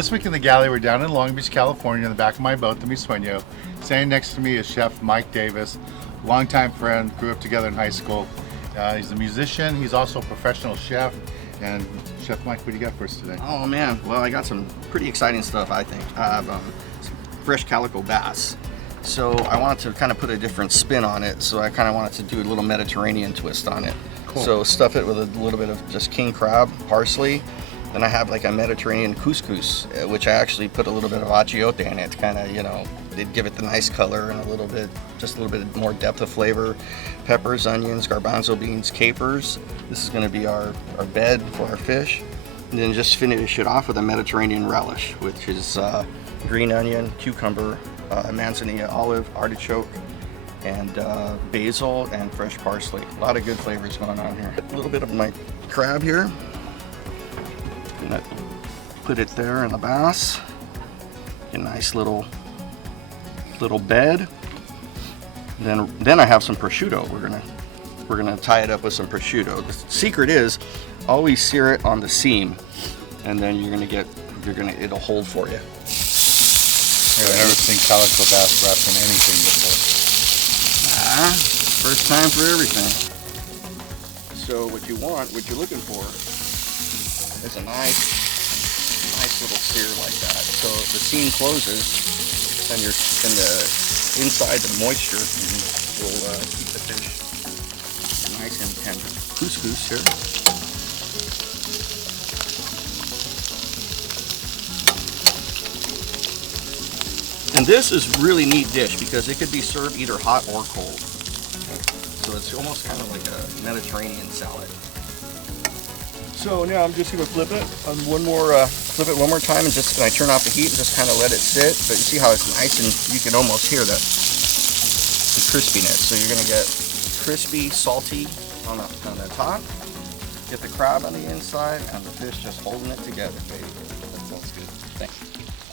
This week in the galley, we're down in Long Beach, California, in the back of my boat, the Mi Sueño. Standing next to me is Chef Mike Davis, longtime friend, grew up together in high school. He's a musician, he's also a professional chef. And Chef Mike, what do you got for us today? Oh man, well I got some pretty exciting stuff I think. I have some fresh calico bass. So I wanted to kind of put a different spin on it, so I kind of wanted to do a little Mediterranean twist on it. Cool. So stuff it with a little bit of just king crab, parsley. Then I have like a Mediterranean couscous, which I actually put a little bit of achiote in it, kind of, you know, it'd give it the nice color and just a little bit more depth of flavor. Peppers, onions, garbanzo beans, capers. This is going to be our bed for our fish. And then just finish it off with a Mediterranean relish, which is green onion, cucumber, manzanilla, olive, artichoke, and basil and fresh parsley. A lot of good flavors going on here. A little bit of my crab here. Gonna put it there in the bass. A nice little bed. Then I have some prosciutto. We're gonna tie it up with some prosciutto. The secret is always sear it on the seam, and then it'll hold for you. I've never seen calico bass wrapped in anything before. First time for everything. So what you're looking for is a nice little sear like that. So the seam closes, and the inside, the moisture will keep the fish nice and tender. Couscous here. And this is really neat dish because it could be served either hot or cold. So it's almost kind of like a Mediterranean salad. So now I'm just going to flip it one more time, and just I turn off the heat and just kind of let it sit. But you see how it's nice, and you can almost hear the crispiness. So you're going to get crispy, salty on the top, get the crab on the inside, and the fish just holding it together, baby. That sounds good. Thanks.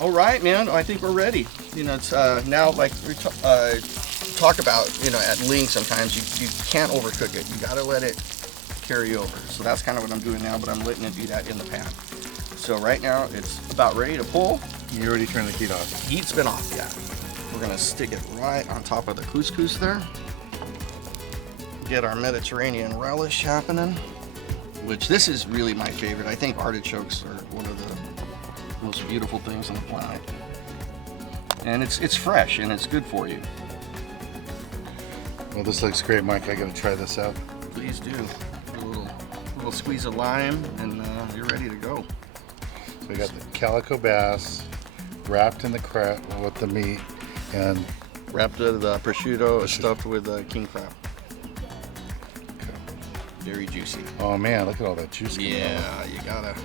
All right, man. I think we're ready. You know, it's now like we talk about. You know, at Ling sometimes you can't overcook it. You got to let it carry over. So that's kind of what I'm doing now, but I'm letting it do that in the pan. So right now it's about ready to pull. You already turned the heat off. Heat's been off, yeah. We're gonna stick it right on top of the couscous there. Get our Mediterranean relish happening, which this is really my favorite. I think artichokes are one of the most beautiful things on the planet. And it's fresh and it's good for you. Well, this looks great, Mike. I gotta try this out. Please do. A little squeeze of lime, and you're ready to go. So we got the calico bass wrapped in the crab with the meat, and wrapped with prosciutto, stuffed with king crab. Okay. Very juicy. Oh man, look at all that juice. Yeah, you gotta.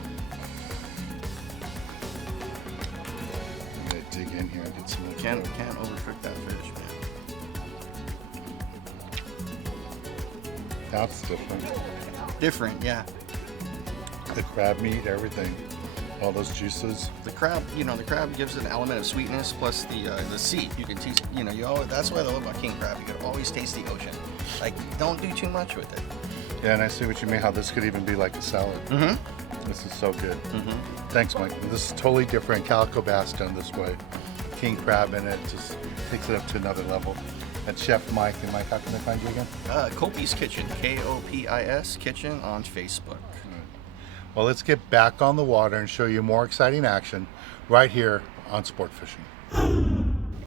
I'm gonna dig in here and get some. Can't overcook that fish, man. That's different. Different, yeah. The crab meat, everything, all those juices. The crab, the crab gives an element of sweetness, plus the sea. You can taste, that's what I love about king crab. You can always taste the ocean. Like, don't do too much with it. Yeah, and I see what you mean. How this could even be like a salad. Mm-hmm. This is so good. Mm-hmm. Thanks, Mike. This is totally different. Calico bass done this way. King crab in it just takes it up to another level. That's Chef Mike. And Mike, how can they find you again? Kopis Kitchen, Kopis Kitchen on Facebook. Well, let's get back on the water and show you more exciting action right here on Sport Fishing.